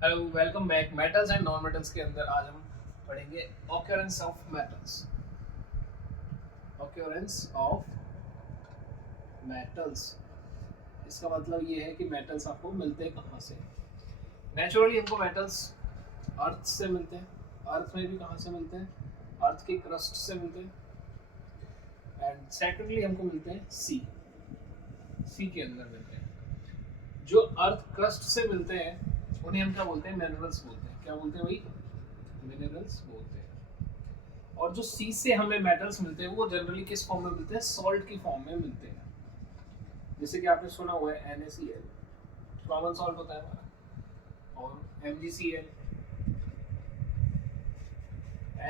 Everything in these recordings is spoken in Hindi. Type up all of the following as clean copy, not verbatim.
Hello, welcome back. Metals and non metals के अंदर आज हम पढ़ेंगे occurrence of metals. Occurrence of metals, इसका मतलब ये है कि मेटल्स आपको मिलते हैं कहाँ से। नेचुरली हमको मेटल्स अर्थ से मिलते हैं। अर्थ में भी कहाँ से मिलते हैं? अर्थ की क्रस्ट से मिलते हैं। एंड सेकेंडली हमको मिलते हैं सी के अंदर मिलते हैं। जो अर्थ क्रस्ट से मिलते हैं उन्हें हम क्या बोलते हैं? मिनरल्स बोलते हैं। क्या बोलते हैं भाई? मिनरल्स बोलते हैं। और जो सी से हमें मेटल्स मिलते हैं वो जनरली किस फॉर्म में मिलते हैं? सॉल्ट की फॉर्म में मिलते हैं। जैसे कि आपने सुना हुआ है NaCl, कॉमन सॉल्ट होता है हमारा। और MgCl,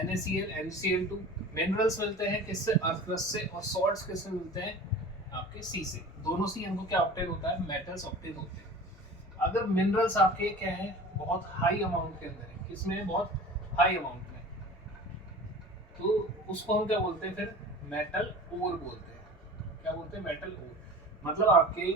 NaCl, NCl2 मिनरल्स मिलते हैं किससे? अर्थ क्रस्ट से। और सॉल्ट्स किससे मिलते हैं? आपके सी से। दोनों से हमको क्या ऑब्टेन होता है? मेटल्स ऑब्टेन होते हैं। अगर मिनरल्स आपके क्या है? बहुत हाई अमाउंट के अंदर है। किसमें? बहुत हाई अमाउंट में। तो उसको हम क्या बोलते हैं फिर? मेटल ओर बोलते हैं। क्या बोलते हैं? मेटल ओर। मतलब आपके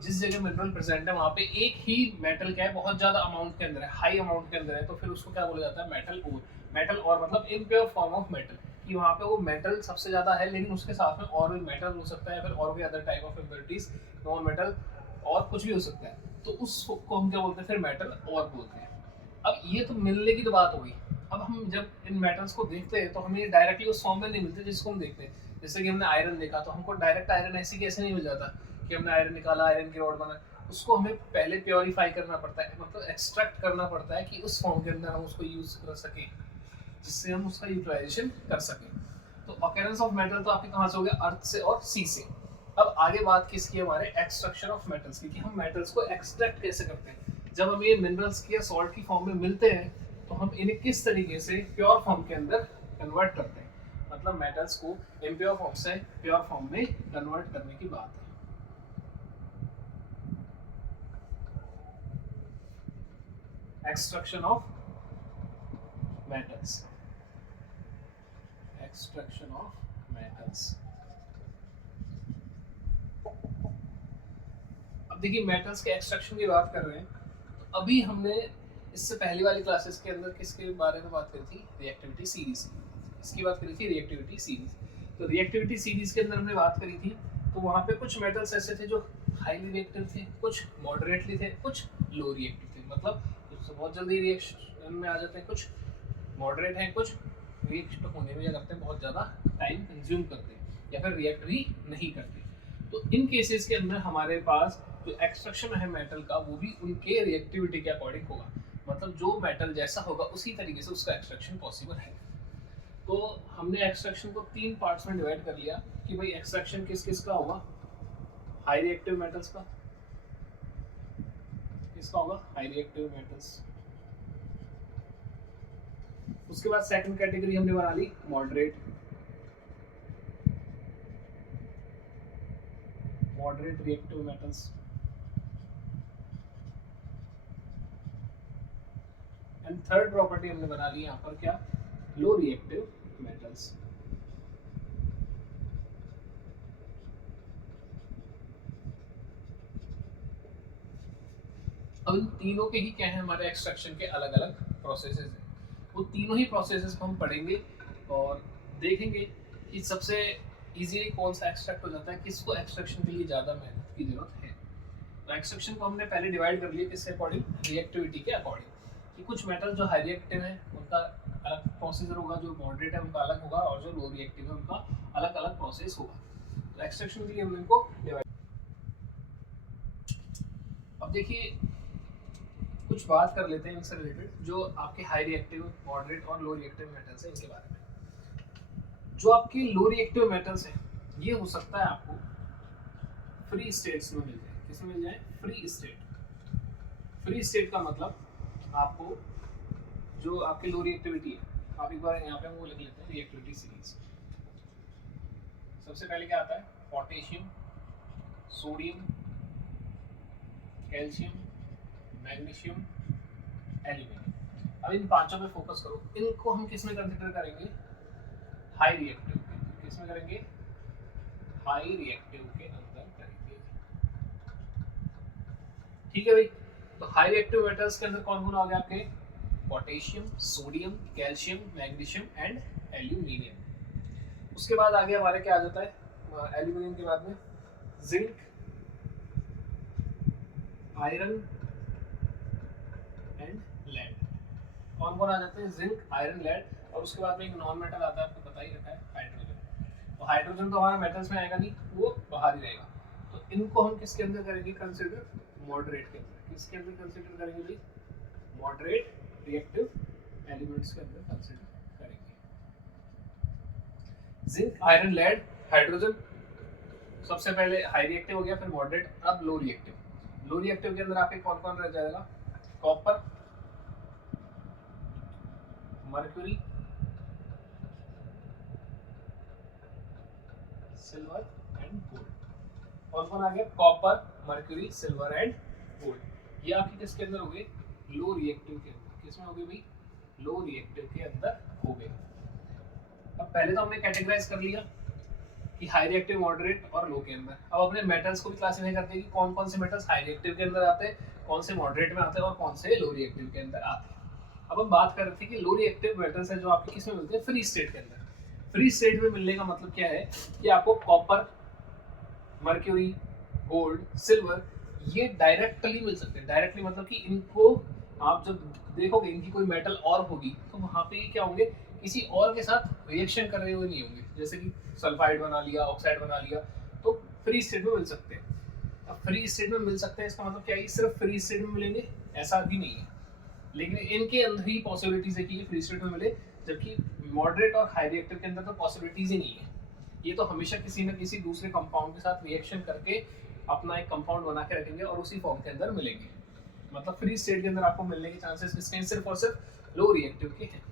जिस जगह मिनरल प्रेजेंट है वहां पे एक ही मेटल क्या है? बहुत ज्यादा अमाउंट के अंदर है, हाई अमाउंट के अंदर है, तो फिर उसको क्या बोला जाता है? मेटल ओर। मेटल और मतलब इम्प्योर फॉर्म ऑफ मेटल, कि वहां पे वो मेटल सबसे ज्यादा है लेकिन उसके साथ में और भी मेटल हो सकता है, फिर और भी other type of impurities, non metal और कुछ भी हो सकता है। तो उसको हम क्या बोलते हैं? फिर मेटल और बोलते हैं। अब ये तो मिलने की तो बात होगी। अब हम जब इन मेटल्स को देखते हैं तो हमें डायरेक्टली उस फॉर्म में नहीं मिलते जिसको हम देखते हैं। जैसे कि हमने आयरन देखा तो हमको डायरेक्ट आयरन ऐसे कैसे नहीं मिल जाता कि हमने आयरन निकाला, आयरन की रॉड बना। उसको हमें पहले प्योरीफाई करना पड़ता है, मतलब एक्सट्रैक्ट करना पड़ता है कि उस फॉर्म के अंदर हम उसको यूज कर सकें, जिससे हम उसका यूटिलाइजेशन कर सकें। तो ऑकरेंस ऑफ मेटल तो आपके कहाँ से हो गया? अर्थ से और सी से। अब आगे बात किसकी है? हमारे एक्सट्रैक्शन ऑफ मेटल्स की, कि हम मेटल्स को एक्सट्रैक्ट कैसे करते हैं। जब हम ये मिनरल्स की या सॉल्ट की फॉर्म में मिलते हैं तो हम इन्हें किस तरीके से प्योर फॉर्म के अंदर कन्वर्ट करते हैं। मतलब मेटल्स को इम्प्योर फॉर्म से प्योर फॉर्म में कन्वर्ट करने की बात है। Extraction of metals, extraction of metals. अब देखिए, मेटल्स के एक्सट्रैक्शन की बात कर रहे हैं तो अभी हमने इससे पहली वाली क्लासेस के अंदर किसके बारे में बात करी थी? Reactivity series. इसकी बात करी थी, रिएक्टिविटी सीरीज। तो रिएक्टिविटी सीरीज के अंदर हमने बात करी थी तो वहाँ पे कुछ मेटल्स ऐसे थे जो हाईली रिएक्टिव थे, कुछ मॉडरेटली थे, कुछ लो रिएक्टिव थे। मतलब कुछ तो बहुत जल्दी रिएक्शन में आ जाते हैं, कुछ मॉडरेट हैं, कुछ रिएक्ट होने में क्या करते हैं? बहुत ज़्यादा टाइम कंज्यूम करते हैं या फिर रिएक्ट भी नहीं करते। तो इन केसेस के अंदर हमारे पास जो एक्सट्रैक्शन है मेटल का वो भी उनके रिएक्टिविटी के अकॉर्डिंग होगा। मतलब जो मेटल जैसा होगा उसी तरीके से उसका एक्सट्रैक्शन पॉसिबल है। तो हमने एक्सट्रैक्शन को 3 पार्ट्स में डिवाइड कर लिया कि भाई एक्सट्रैक्शन किस किस का होगा? हाई रिएक्टिव मेटल्स का। किसका होगा? High reactive metals. उसके बाद सेकंड कैटेगरी हमने बना ली moderate, moderate reactive metals. And third property हमने बना ली यहाँ पर क्या? Low reactive metals. अब इन तीनों के ही क्या है? हमारे एक्सट्रैक्शन के अलग अलग प्रोसेसेस हैं। वो तीनों ही प्रोसेसेस को हम पढ़ेंगे और देखेंगे कि सबसे इजीली कौन सा एक्सट्रैक्ट हो जाता है, किसको एक्सट्रैक्शन के लिए ज़्यादा मेहनत की जरूरत है। तो एक्सट्रैक्शन को हमने पहले डिवाइड कर लिया किसके अकॉर्डिंग? रिएक्टिविटी के अकॉर्डिंग। कि कुछ मेटल जो हाई रिएक्टिव है उनका अलग प्रोसीजर होगा, जो मॉडरेट है उनका अलग होगा, और जो लो रिएक्टिव है उनका अलग अलग प्रोसेस होगा। तो एक्सट्रैक्शन के लिए हमने इनको डिवाइड। अब देखिए, कुछ बात कर लेते हैं इनसे रिलेटेड, जो आपके हाई रिएक्टिव, मॉडरेट और लो रिएक्टिव मेटल्स हैं इनके बारे में। जो आपके लो रिएक्टिव मेटल्स हैं ये हो सकता है आपको फ्री स्टेट्स में मिल जाए। किसमें मिल जाए? Free state. फ्री स्टेट का मतलब आपको जो आपकी लो रिएक्टिविटी है, आप एक बार यहाँ पे वो लिख लेते हैं रिएक्टिविटी सीरीज। सबसे पहले क्या आता है? Potassium, sodium, calcium, magnesium, aluminium. अब इन पांचों पे फोकस करो। इनको हम किस में कंसिडर करेंगे? हाई रिएक्टिव के। किस में करेंगे? हाई रिएक्टिव के अंदर करेंगे। ठीक है भाई। तो हाई रिएक्टिव मेटल्स के अंदर कौन कौन आ गया आपके? Potassium, sodium, calcium, magnesium and aluminium. उसके बाद आगे हमारे क्या आ जाता है एल्यूमिनियम के बाद में? Zinc, iron and lead. कौन कौन आ जाते हैं? Zinc, iron, lead. और उसके बाद में एक नॉन मेटल आता है, आपको पता ही रखा है, हाइड्रोजन। तो हाइड्रोजन तो हमारा मेटल्स में आएगा नहीं, वो बाहर ही रहेगा। तो इनको हम किसके अंदर करेंगे कंसिडर? मॉडरेट के अंदर। किसके अंदर कंसिडर करेंगे भाई? मॉडरेट रिएक्टिव एलिमेंट्स के अंदर कंसिडर करेंगे। जिंक, आयरन, लेड, हाइड्रोजन सबसे पहले हाई रिएक्टिव हो गया, फिर मॉडरेट, अब लो रिएक्टिव। लो रिएक्टिव के अंदर आपके कौन कौन रह जाएगा? Copper, mercury, silver and gold. कौन कौन आ गया? Copper, mercury, silver and gold. ये आपके किसके अंदर हो गए? लो रिएक्टिव के अंदर। किसमें हो गए भाई? लो रिएक्टिव के अंदर हो गए। अब पहले तो हमने कैटेगराइज कर लिया कि हाई रिएक्टिव, मॉडरेट और लो के अंदर। अब अपने मेटल्स को भी क्लासिफाई करते हैं कि कौन कौन से मेटल्स हाई रिएक्टिव के अंदर आते हैं, कौन से मॉडरेट में आते हैं और कौन से लो रिएक्टिव के अंदर आते हैं। अब हम बात कर रहे थे कि लो रिएक्टिव मेटल्स है जो आपके किसमें मिलते हैं? फ्री स्टेट के अंदर। फ्री स्टेट में मिलने का मतलब क्या है कि आपको कॉपर, मर्क्यूरी, गोल्ड, सिल्वर ये डायरेक्टली मिल सकते हैं। डायरेक्टली मतलब कि इनको आप जब देखोगे इनकी कोई मेटल और होगी तो वहां पे क्या होंगे? किसी और के साथ रिएक्शन कर रहे हुए नहीं होंगे। जैसे कि सल्फाइड बना लिया, ऑक्साइड बना लिया, तो फ्री स्टेट में मिल सकते हैं। अब फ्री स्टेट में मिल सकते हैं इसका मतलब क्या है? सिर्फ फ्री स्टेट में मिलेंगे ऐसा भी नहीं है, लेकिन इनके अंदर ही पॉसिबिलिटीज है कि ये फ्री स्टेट में मिले, जबकि मॉडरेट और हाई रिएक्टिव के अंदर तो पॉसिबिलिटीज ही नहीं है। ये तो हमेशा किसी न किसी दूसरे कंपाउंड के साथ रिएक्शन करके अपना एक कंपाउंड बना के रखेंगे और उसी फॉर्म के अंदर मिलेंगे। मतलब फ्री स्टेट के अंदर आपको मिलने के चांसेस किसके हैं? सिर्फ और सिर्फ लो रिएक्टिव के हैं।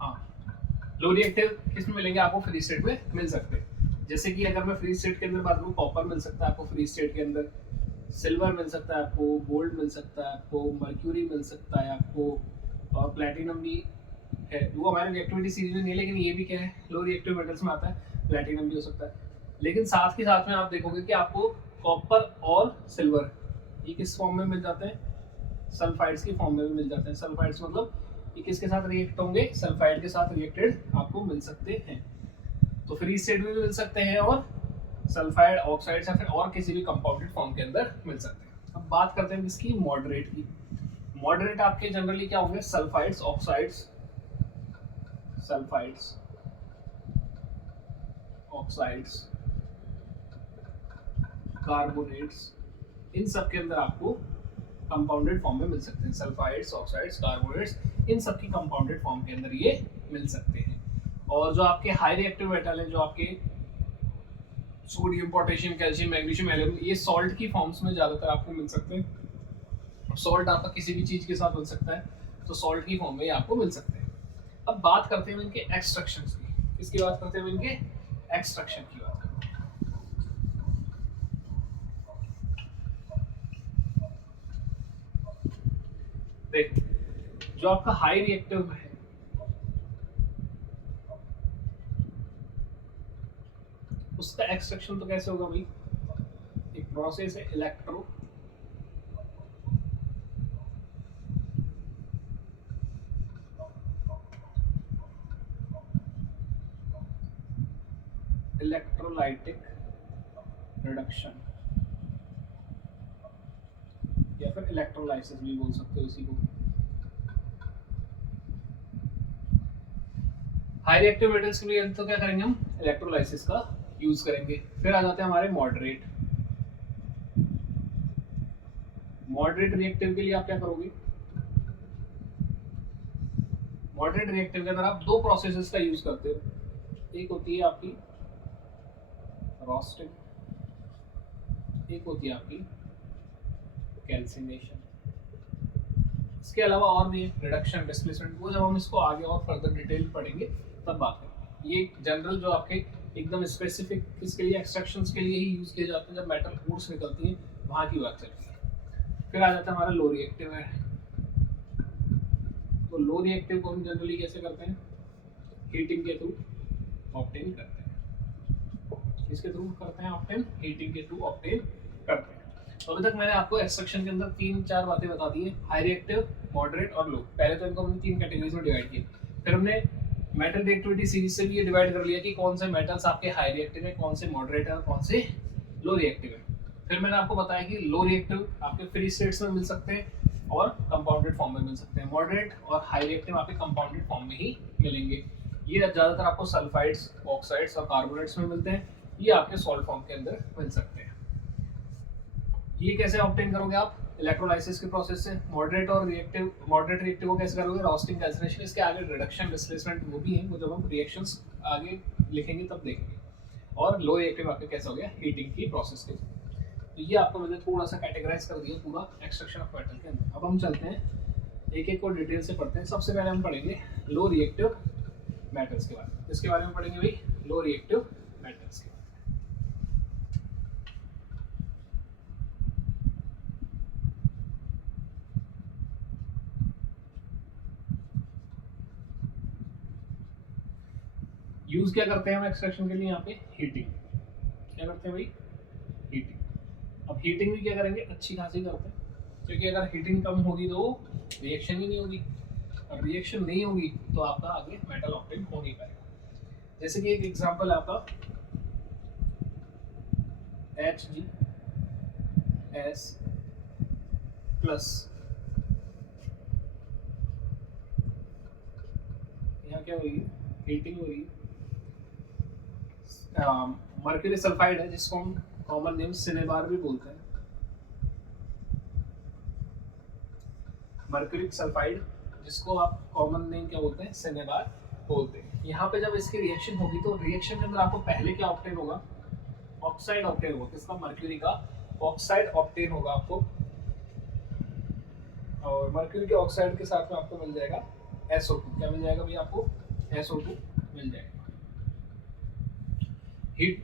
हाँ, लो रिएक्टिव किसमें मिलेंगे? आपको फ्री स्टेट में मिल सकते हैं। जैसे कि अगर मैं फ्री स्टेट के अंदर बात करूँ, कॉपर मिल सकता है आपको फ्री स्टेट के अंदर, सिल्वर मिल सकता है आपको, गोल्ड मिल सकता है आपको, मर्क्यूरी मिल सकता है आपको, और प्लेटिनम भी है। वो हमारे रिएक्टिविटी सीरीज में नहीं है, लेकिन ये भी क्या है? लो रिएक्टिव मेटल्स में आता है। प्लेटिनम भी हो सकता है। लेकिन साथ के साथ में आप देखोगे कि आपको कॉपर और सिल्वर ये किस फॉर्म में मिल जाते हैं? सल्फाइड्स की फॉर्म में भी मिल जाते हैं। सल्फाइड्स मतलब ये किसके साथ रिएक्ट होंगे? सल्फाइड के साथ रिएक्टेड आपको मिल सकते हैं। तो फ्री स्टेट में भी मिल सकते हैं और सल्फाइड, ऑक्साइड्स या फिर और किसी भी कंपाउंडेड फॉर्म के अंदर मिल सकते हैं। अब बात करते हैं इसकी मॉडरेट की। मॉडरेट आपके जनरली क्या होंगे? Sulphides, oxides, sulphides, oxides, carbonates, इन सब के अंदर आपको कंपाउंडेड फॉर्म में मिल सकते हैं। सल्फाइड्स, ऑक्साइड्स, कार्बोनेट्स, इन सब की कंपाउंडेड फॉर्म के अंदर ये मिल सकते हैं। और जो आपके हाई रिएक्टिव मेटल है, जो आपके sodium, potassium, calcium, magnesium, aluminium, ये सॉल्ट की फॉर्म्स में ज्यादातर आपको मिल सकते हैं। सॉल्ट आपका किसी भी चीज के साथ मिल सकता है, तो सॉल्ट की फॉर्म में आपको मिल सकते हैं। अब बात करते हैं इनके एक्सट्रैक्शंस की। किसकी बात करते हैं? इनके एक्सट्रैक्शन की बात करते हैं। देख, जो आपका हाई रिएक्टिव है उसका एक्सट्रैक्शन तो कैसे होगा भाई? एक प्रोसेस है इलेक्ट्रोलाइटिक रिडक्शन या फिर इलेक्ट्रोलाइसिस भी बोल सकते हो इसी को। हाई रिएक्टिव मेटल्स के लिए तो क्या करेंगे हम? इलेक्ट्रोलाइसिस का यूज करेंगे। फिर आ जाते हैं हमारे मॉडरेट। मॉडरेट रिएक्टिव के लिए आप क्या करोगे? मॉडरेट रिएक्टिव के अंदर आप दो प्रोसेसेस का यूज करते हो। एक होती है आपकी रोस्टिंग, एक होती है आपकी कैल्सिनेशन। इसके अलावा और भी रिडक्शन, डिस्प्लेसमेंट, वो जब हम इसको आगे और फर्दर डिटेल पढ़ेंगे तब बात करेंगे। ये जनरल जो आपके एकदम स्पेसिफिक किसके लिए? एक्सट्रैक्शंस के लिए ही यूज किए जाते हैं। जब मेटल ओर्स निकलती है वहां की बात चलती है। फिर आ जाता है हमारा लो रिएक्टिव है। तो लो रिएक्टिव को हम जनरली कैसे करते हैं? हीटिंग के थ्रू ऑब्टेन करते हैं। इसके थ्रू करते हैं ऑब्टेन, हीटिंग के थ्रू ऑब्टेन करते हैं। तो अभी तक मैंने आपको एक्सट्रैक्शन के अंदर 3-4 बातें बता दी है, हाई रिएक्टिव, मॉडरेट और लो। पहले तो इनको हमने 3 कैटेगरीज में डिवाइड किया, फिर हमने मेटल रिएक्टिविटी सीरीज से भी ये डिवाइड कर लिया कि कौन से मेटल्स आपके हाई रिएक्टिव है, कौन से मॉडरेट है और कौन से लो रिएक्टिव है। फिर मैंने आपको बताया कि लो रिएक्टिव आपके फ्री स्टेट्स में मिल सकते हैं और कंपाउंडेड फॉर्म में मिल सकते हैं, मॉडरेट और हाई रिएक्टिव आपके कंपाउंडेड फॉर्म में ही मिलेंगे। ये ज़्यादातर आपको सल्फाइड्स, ऑक्साइड्स और कार्बोनेट्स में मिलते हैं, ये आपके सॉल्ट फॉर्म के अंदर मिल सकते हैं। ये कैसे ऑब्टेन करोगे आप? इलेक्ट्रोलाइसिस के प्रोसेस से। मॉडरेट रिएक्टिव को कैसे करोगे? Roasting, calcination. इसके आगे रिडक्शन, डिस्प्लेसमेंट वो भी है, वो जब हम रिएक्शंस आगे लिखेंगे तब देखेंगे। और लो रिएक्टिव आपके कैसे हो गया? हीटिंग की प्रोसेस के। तो ये आपको मैंने थोड़ा सा कैटेगराइज कर दिया पूरा एक्सट्रैक्शन ऑफ मेटल के अंदर। अब हम चलते हैं एक एक को डिटेल से पढ़ते हैं। सबसे पहले हम पढ़ेंगे लो रिएक्टिव मेटल्स के बारे में। इसके बारे में पढ़ेंगे भाई लो रिएक्टिव मेटल्स के। यूज क्या करते हैं हम एक्सट्रैक्शन के लिए? यहाँ पे हीटिंग। क्या करते हैं भाई? हीटिंग। अब हीटिंग भी क्या करेंगे? अच्छी खासी करते हैं, क्योंकि अगर हीटिंग कम होगी तो रिएक्शन ही नहीं होगी, और रिएक्शन नहीं होगी तो आपका आगे मेटल ऑक्टेन हो नहीं पाएगा। जैसे कि एक एग्जांपल है आपका HgS प्लस, यहाँ क्या हो रही है? हीटिंग हो रही है। मर्क्यूरी सल्फाइड है, जिसको हम कॉमन नेम सिनेबार भी बोलते हैं। मर्क्यूरिक सल्फाइड, जिसको आप कॉमन नेम क्या बोलते हैं? सिनेबार बोलते हैं। यहाँ पे जब इसकी रिएक्शन होगी तो रिएक्शन के अंदर आपको पहले क्या ऑब्टेन होगा? ऑक्साइड ऑब्टेन होगा। किसका? मर्क्यूरी का ऑक्साइड ऑब्टेन होगा आपको, और मर्क्यूरी के ऑक्साइड के साथ में आपको मिल जाएगा SO2। क्या मिल जाएगा भाई आपको? SO2 मिल जाएगा। हीट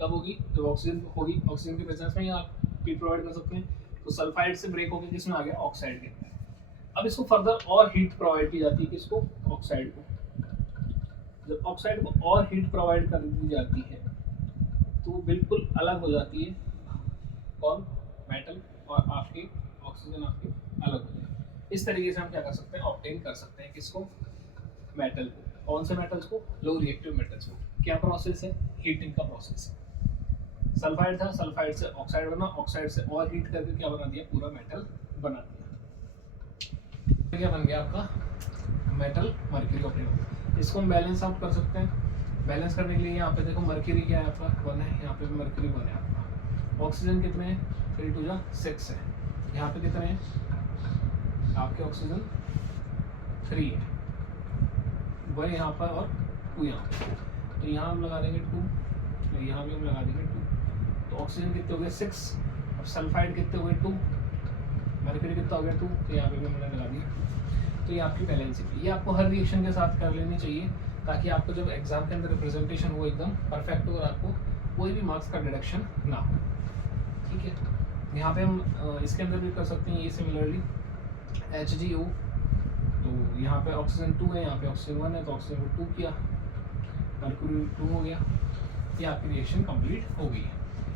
कब होगी? जब ऑक्सीजन होगी, ऑक्सीजन के प्रेजेंस में ही आप हीट प्रोवाइड कर सकते हैं। तो सल्फाइड से ब्रेक होकर किसमें आ गया? ऑक्साइड के अंदर। अब इसको फर्दर और हीट प्रोवाइड की जाती है। किसको? ऑक्साइड को। जब ऑक्साइड को और हीट प्रोवाइड कर दी जाती है तो बिल्कुल अलग हो जाती है। कौन? मेटल, और आपके ऑक्सीजन आपके अलग हो जाए। इस तरीके से हम क्या कर सकते हैं? ऑब्टेन कर सकते हैं किसको? मेटल को। कौन से मेटल्स को? लो रिएक्टिव मेटल्स को। क्या प्रोसेस है? हीटिंग का प्रोसेस है। सल्फाइड था, सल्फाइड से ऑक्साइड बना, ऑक्साइड से और हीट करके क्या बना दिया? पूरा मेटल बना दिया। क्या बन गया आपका? Metal mercury oxide. इसको हम बैलेंस आउट कर सकते हैं। बैलेंस करने के लिए यहाँ पे देखो मर्क्यूरी क्या है आपका? 1 है, यहाँ पे भी मर्क्यूरी 1 है आपका। ऑक्सीजन कितने हैं? 3 2 6 है। यहाँ पे कितने हैं आपके? ऑक्सीजन 3 है, 1 यहाँ पर और 2 यहाँ पर। तो यहाँ हम लगा देंगे 2, तो यहाँ भी हम लगा देंगे 2। तो ऑक्सीजन कितने हो गए? 6। अब सल्फाइड कितने हो गए? 2। मर्क्यूरी कितना हो गया? 2। तो यहाँ पे भी मैंने लगा दिया। तो ये आपकी बैलेंस है। ये आपको हर रिएक्शन के साथ कर लेनी चाहिए, ताकि आपको जब एग्जाम के अंदर रिप्रेजेंटेशन हो एकदम परफेक्ट हो और आपको कोई भी मार्क्स का डिडक्शन ना हो। ठीक है। यहाँ पे हम इसके अंदर भी कर सकते हैं ये सिमिलरली HgO। तो यहाँ पे ऑक्सीजन 2 है, यहाँ पे ऑक्सीजन 1 है, तो ऑक्सीजन को 2 किया, मर्क्यूरी 2 हो गया। ये आपकी रिएक्शन कंप्लीट हो गई है।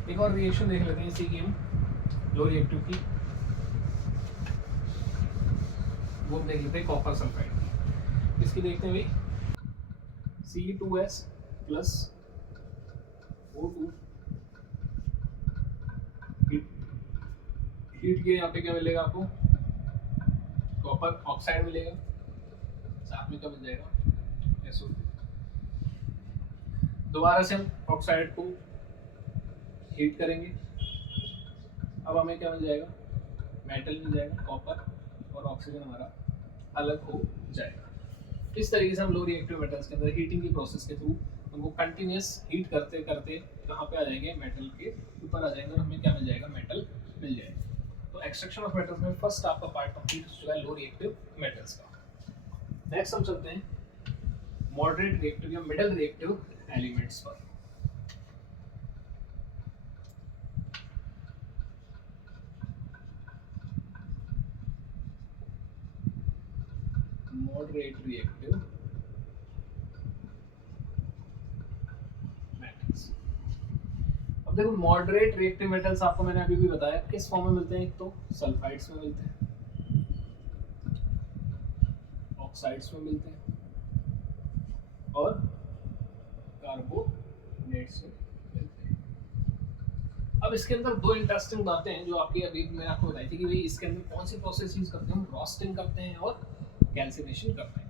एक और रिएक्शन देख लेते हैं इसी की हम, लो रिएक्टिव की। वो देख लेते हैं कॉपर सल्फाइड। इसकी देखते हैं भाई, C2S प्लस O2। हीट के यहाँ पे क्या मिलेगा आपको? कॉपर ऑक्साइड मिलेगा, साथ में क्या मिल जाएगा? SO2। दोबारा से हम ऑक्साइड को हीट करेंगे। अब हमें क्या मिल जाएगा? मेटल मिल जाएगा, कॉपर, और ऑक्सीजन हमारा अलग हो जाएगा। इस तरीके से हम लो रिएक्टिव मेटल्स के अंदर हीटिंग की प्रोसेस के थ्रू उनको कंटिन्यूस हीट करते करते कहाँ पे आ जाएंगे? मेटल के ऊपर आ जाएंगे, और हमें क्या मिल जाएगा? मेटल मिल जाएगा। तो एक्सट्रैक्शन ऑफ मेटल्स में फर्स्ट आपका पार्ट कंप्लीट हो चुका है लो रिएक्टिव मेटल्स का। नेक्स्ट हम चलते हैं मॉडरेट रिएक्टिव या मिडल रिएक्टिव एलिमेंट्स पर। Moderate reactive metals. अब देखो मॉडरेट रिएक्टिव मेटल्स आपको मैंने अभी भी बताया किस फॉर्म में मिलते हैं, एक तो सल्फाइड्स में मिलते हैं, ऑक्साइड्स में मिलते हैं और कार्बोनेट्स में मिलते हैं। अब इसके अंदर दो इंटरेस्टिंग बातें हैं जो आपकी अभी मैंने आपको बताई थी कि भाई इसके अंदर कौन सी प्रोसेस यूज करते हैं, हम रोस्टिंग करते हैं और कैल्सिनेशन करते हैं।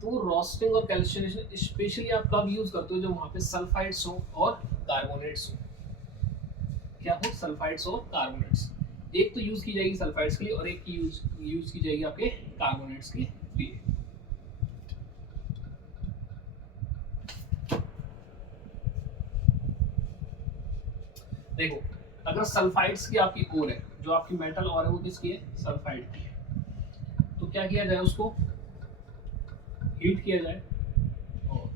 तो रोस्टिंग और कैल्सिनेशन स्पेशली आप कब यूज करते हो, जब वहां पे सल्फाइड्स हो और कार्बोनेट्स हो। क्या हो, सल्फाइड्स और कार्बोनेट्स। एक तो यूज की जाएगी सल्फाइड्स के लिए और एक की यूज की जाएगी आपके कार्बोनेट्स के लिए। देखो अगर सल्फाइड्स की आपकी ओर है, जो आपकी मेटल और है वो किसकी है, सल्फाइड की है, तो क्या किया जाए, उसको हीट किया जाए और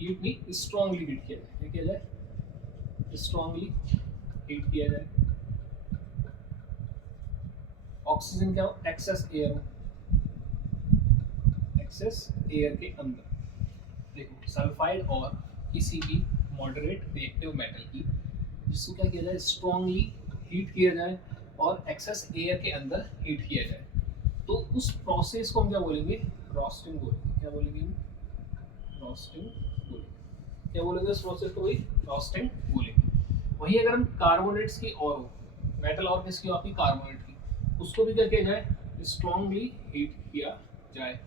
हीट नहीं स्ट्रांगली हीट किया जाए। क्या किया जाए, स्ट्रांगली हीट किया जाए। ऑक्सीजन क्या हो, एक्सेस एयर हो, एक्सेस एयर के अंदर। देखो सल्फाइड और किसी भी मॉडरेट रिएक्टिव मेटल की जिसको क्या किया जाए, स्ट्रांगली हीट किया जाए और एक्सेस एयर के अंदर हीट किया जाए, तो उस प्रोसेस को हम क्या बोलेंगे, रोस्टिंग बोलेंगे। क्या बोलेंगे, रोस्टिंग बोलेंगे। क्या बोलेंगे इस प्रोसेस को भाई, रोस्टिंग बोलेंगे। वहीं अगर हम कार्बोनेट्स की और हो, मेटल और किसकी हो, आपकी कार्बोनेट की, उसको भी क्या किया जाए, स्ट्रांगली हीट किया जाए।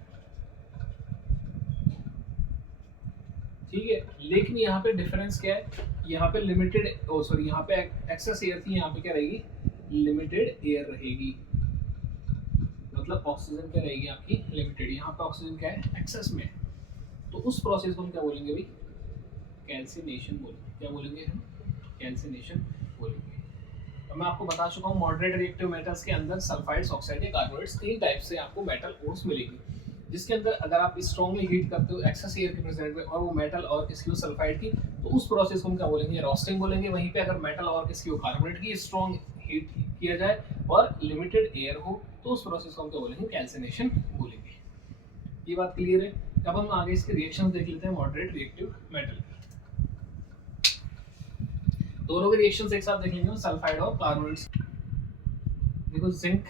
ठीक है, लेकिन यहाँ पे डिफरेंस क्या है, यहाँ पे लिमिटेड सॉरी यहाँ पे एक्सेस एयर थी, यहाँ पे क्या रहेगी, लिमिटेड एयर रहेगी। मतलब ऑक्सीजन क्या रहेगी आपकी, लिमिटेड। यहाँ पे ऑक्सीजन क्या है, एक्सेस में। तो उस प्रोसेस को हम क्या बोलेंगे भाई, कैल्सिनेशन बोलेंगे। क्या बोलेंगे हम, कैल्सिनेशन बोलेंगे। अब मैं आपको बता चुका हूँ मॉडरेट रिएक्टिव मेटल्स के अंदर सल्फाइड्स, ऑक्साइड या कार्बोनेट्स, तीन टाइप से आपको मेटल ओर्स मिलेगी, जिसके अंदर अगर आप स्ट्रांगली हीट करते हो एक्सेस एयर के प्रेजेंट में और वो मेटल और किसकी हो, सल्फाइड की, तो उस प्रोसेस को हम क्या बोलेंगे, रोस्टिंग बोलेंगे। वहीं पे अगर मेटल और किसकी हो, कार्बोनेट की, स्ट्रांग हीट किया जाए और लिमिटेड एयर हो, तो उस प्रोसेस को हम क्या बोलेंगे, कैल्सिनेशन बोलेंगे। ये बात क्लियर है। अब हम आगे इसके रिएक्शंस देख लेते हैं मॉडरेट रिएक्टिव मेटल की। दोनों के रिएक्शंस एक साथ देख लेंगे, सल्फाइड और कार्बोनेट्स। देखो जिंक,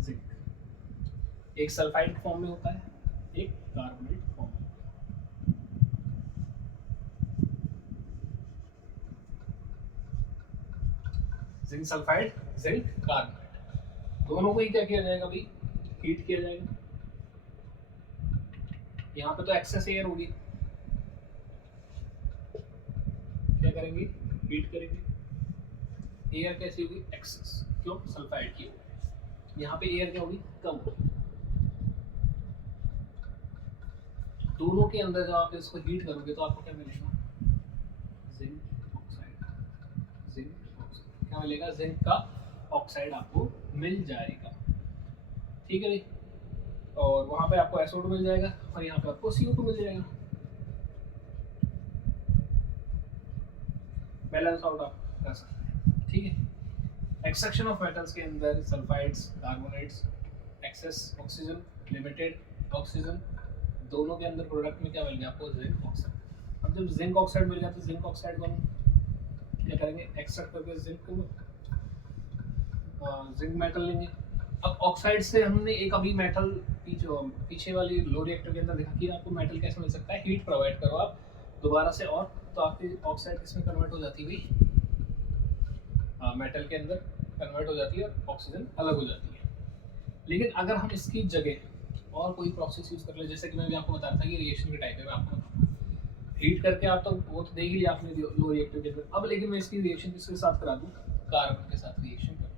जिंक एक सल्फाइड फॉर्म में होता है, एक कार्बोनेट फॉर्म में। जिंक सल्फाइड, जिंक कार्बोनेट, दोनों को ही क्या किया जाएगा भाई, हीट किया जाएगा। यहाँ पे तो एक्सेस एयर होगी, क्या करेंगे, हीट करेंगे। एयर कैसी होगी, एक्सेस, क्यों, सल्फाइड की होगी। यहाँ पे एयर क्या होगी, कम होगी। दोनों के अंदर जब आप इसको हीट करोगे तो आपको क्या मिलेगा, जिंक ऑक्साइड। जिंक ऑक्साइड क्या मिलेगा, जिंक का ऑक्साइड आपको मिल जाएगा। ठीक है भाई, और वहां पे आपको SO2 मिल जाएगा और यहाँ पे आपको CO2 मिल जाएगा। बैलेंस आउट आप कर सकते हैं। ठीक है, एक्सट्रैक्शन ऑफ मेटल्स के अंदर sulphides, carbonates, excess oxygen, limited oxygen, दोनों के अंदर प्रोडक्ट में क्या मिल गया आपको, जिंक ऑक्साइड। अब जब जिंक ऑक्साइड मिल गया तो जिंक ऑक्साइड को हम क्या करेंगे, एक्सट्रैक्ट करके जिंक मेटल लेंगे। अब ऑक्साइड से हमने एक अभी मेटल पीछे वाली लो रिएक्टर के अंदर देखा कि आपको मेटल कैसे मिल सकता है, हीट प्रोवाइड करो आप दोबारा से, और तो आपकी ऑक्साइड किसमें कन्वर्ट हो जाती है भाई, मेटल के अंदर कन्वर्ट हो जाती है और ऑक्सीजन अलग हो जाती है। लेकिन अगर हम इसकी जगह और कोई प्रोसेस यूज कर ले, जैसे कि मैं भी आपको बता रहा था कि रिएक्शन के टाइप है, मैं आपको हीट करके आप तो वो तो देख ही लिया आपने लो रिएक्टिव के अंदर। अब लेकिन मैं इसकी रिएक्शन किसके साथ करा दूं, कार्बन के साथ रिएक्शन करूं,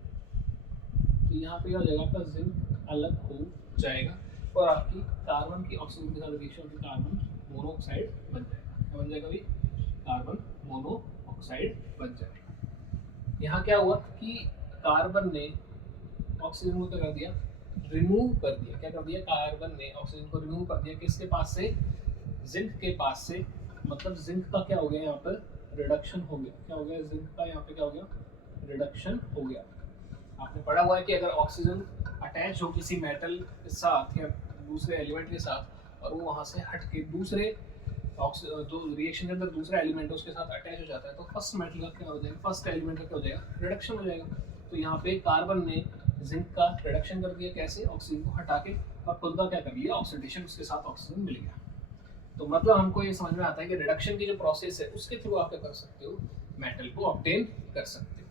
तो यहाँ पे क्या हो जाएगा, आपका जिंक अलग हो जाएगा और आपकी कार्बन की ऑक्सीजन के साथ रिएक्शन होकर कार्बन मोनोऑक्साइड बन जाएगा। क्या बन जाएगा भाई, कार्बन मोनोऑक्साइड बन जाएगा। यहाँ क्या हुआ कि कार्बन ने ऑक्सीजन को क्या कर दिया, रिमूव कर दिया। क्या कर दिया, कार्बन ने ऑक्सीजन को रिमूव कर दिया, किसके पास से, जिंक के पास से। मतलब जिंक का क्या हो गया, यहाँ पर रिडक्शन हो गया। क्या हो गया, जिंक का यहाँ पे क्या हो गया, रिडक्शन हो गया। आपने पढ़ा हुआ है कि अगर ऑक्सीजन अटैच हो किसी मेटल के साथ या दूसरे एलिमेंट के साथ और वो वहां से हट के दूसरे जो रिएक्शन के अंदर दूसरा एलिमेंट है उसके साथ अटैच हो जाता है तो फर्स्ट मेटल का क्या हो जाएगा, फर्स्ट एलिमेंट का क्या हो जाएगा, रिडक्शन हो जाएगा। तो यहाँ पे कार्बन ने जिंक का रिडक्शन कर दिया, कैसे, ऑक्सीजन को हटा के, और खुद का क्या कर लिया, ऑक्सीडेशन, उसके साथ ऑक्सीजन मिल गया। तो मतलब हमको ये समझ में आता है कि रिडक्शन की जो प्रोसेस है उसके थ्रू आप क्या कर सकते हो, मेटल को ऑब्टेन कर सकते हो।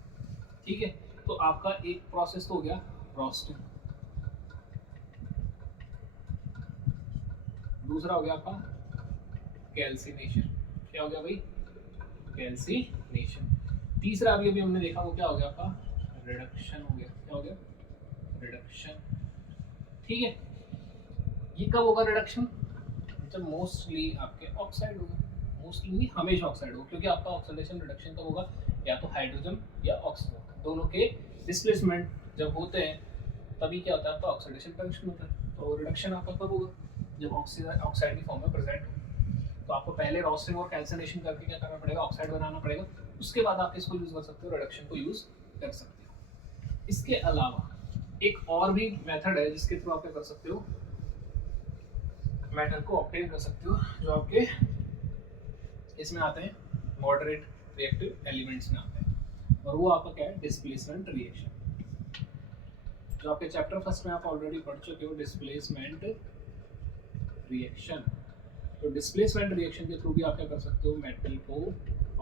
ठीक है, तो आपका एक प्रोसेस तो हो गया रोस्टिंग, दूसरा हो गया आपका कैल्सिनेशन। क्या हो गया भाई, कैल्सिनेशन। तीसरा अभी हमने देखा वो क्या हो गया आपका, रिडक्शन हो गया। क्या हो गया, रिडक्शन। ठीक है, ये कब होगा रिडक्शन, जब मोस्टली आपके ऑक्साइड होगा, मोस्टली नहीं हमेशा ऑक्साइड होगा, क्योंकि आपका ऑक्सीडेशन रिडक्शन कब होगा, या तो हाइड्रोजन या ऑक्सीजन दोनों के डिस्प्लेसमेंट जब होते हैं तभी क्या होता है, आपका ऑक्सीडेशन रिडक्शन होता है। तो रिडक्शन आपका कब होगा, जब ऑक्साइड की फॉर्म में प्रेजेंट हो। तो आपको पहले रोस्टिंग और कैल्सिनेशन करके क्या करना पड़ेगा, ऑक्साइड बनाना पड़ेगा, उसके बाद आप इसको यूज कर सकते हो, रिडक्शन को यूज कर सकते हो। इसके अलावा एक और भी मेथड है जिसके थ्रू आप क्या कर सकते हो, मेटल को ऑब्टेन कर सकते हो, जो आपके इसमें आते हैं मॉडरेट रिएक्टिव एलिमेंट्स में आते हैं, और वो आपका क्या है, डिस्प्लेसमेंट रिएक्शन। जो आपके चैप्टर फर्स्ट में आप ऑलरेडी पढ़ चुके हो, डिस्प्लेसमेंट रिएक्शन। तो डिस्प्लेसमेंट रिएक्शन के थ्रू भी आप क्या कर सकते हो, मेटल को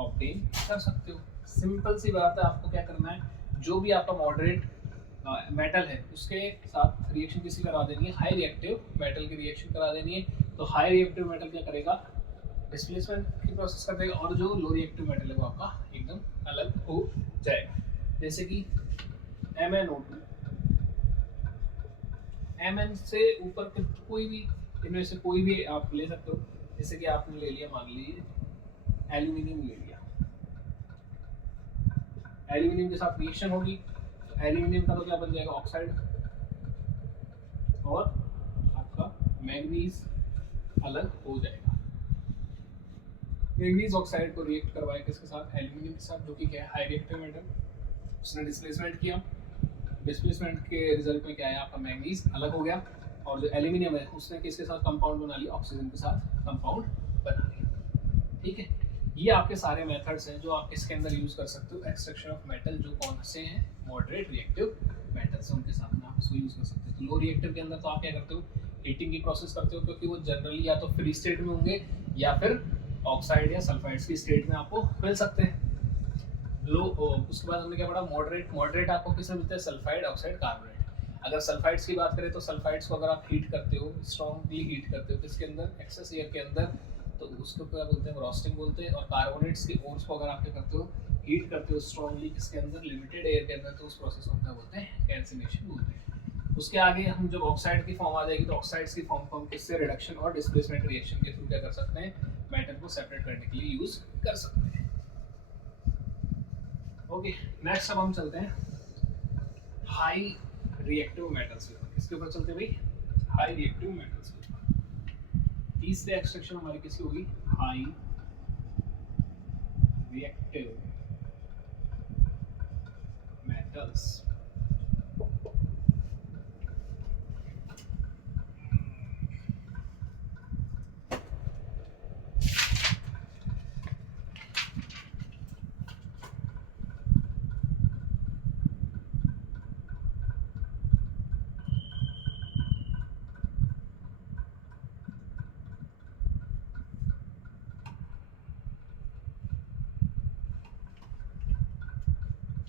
ऑब्टेन कर सकते हो। सिंपल सी बात है, आपको क्या करना है, जो भी आपका मॉडरेट मेटल है उसके साथ रिएक्शन किसी करा देनी है, हाई रिएक्टिव मेटल की रिएक्शन करा देनी है। तो हाई रिएक्टिव मेटल क्या करेगा, डिस्प्लेसमेंट की प्रोसेस कर देगा, और जो लो रिएक्टिव मेटल है वो आपका एकदम अलग हो जाएगा। जैसे कि MnO2, Mn से ऊपर कोई भी इनमें से कोई भी आप ले सकते हो। जैसे कि आपने ले लिया, मान लीजिए एल्यूमिनियम ले लिया, एल्यूमिनियम के साथ रिएक्शन होगी तो एल्यूमिनियम का तो क्या बन जाएगा, ऑक्साइड, और आपका मैग्नीज अलग हो जाएगा। मैग्नीज ऑक्साइड को रिएक्ट करवाए किसके साथ, एल्यूमिनियम के साथ, जो कि क्या है, हाई रिएक्टिव मेटल। उसने डिस्प्लेसमेंट किया, डिस्प्लेसमेंट के रिजल्ट में क्या है, आपका मैग्नीज अलग हो गया, और जो एल्यूमिनियम है उसने किसके साथ कंपाउंड बना लिया, ऑक्सीजन के साथ कंपाउंड बना लिया। ठीक है, ये आपके सारे मेथड्स हैं जो आप इसके अंदर यूज कर सकते हो, एक्सट्रैक्शन ऑफ मेटल, जो कौन से हैं, मॉडरेट रिएक्टिव मेटल्स, उनके साथ में आप इसको यूज कर सकते हो। तो लो रिएक्टिव के अंदर तो आप क्या करते हो, हीटिंग की प्रोसेस करते हो, क्योंकि वो जनरली या तो फ्री स्टेट में होंगे या फिर ऑक्साइड या सल्फाइड्स की स्टेट में आपको मिल सकते हैं। लो, उसके बाद हमने क्या पढ़ा, मॉडरेट। मॉडरेट आपको किसमें मिलता है, सल्फाइड, ऑक्साइड, कार्बोनेट। अगर सल्फाइड्स की बात करें तो सल्फाइड्स को अगर आप हीट करते हो, स्ट्रांगली हीट करते हो किसके अंदर, एक्सेस एयर के अंदर, तो उसको क्या बोलते हैं, रोस्टिंग बोलते हैं। और कार्बोनेट्स के ओर्स को अगर आप क्या करते हो, हीट करते हो स्ट्रांगली किसके अंदर, लिमिटेड एयर के अंदर, तो उस प्रोसेस को क्या बोलते हैं, कैल्सिनेशन बोलते हैं। उसके आगे हम जब ऑक्साइड की फॉर्म आ जाएगी तो ऑक्साइड्स की फॉर्म को हम किससे, रिडक्शन और डिस्प्लेसमेंट रिएक्शन के थ्रू क्या कर सकते हैं, मेटल को सेपरेट करने के लिए यूज कर सकते हैं। ओके, नेक्स्ट अब हम चलते हैं हाई रिएक्टिव मेटल्स के ऊपर। किसके ऊपर चलते हैं भाई, हाई रिएक्टिव मेटल्स के ऊपर। तीसरे एक्सट्रैक्शन हमारी किसकी होगी, हाई रिएक्टिव मेटल्स।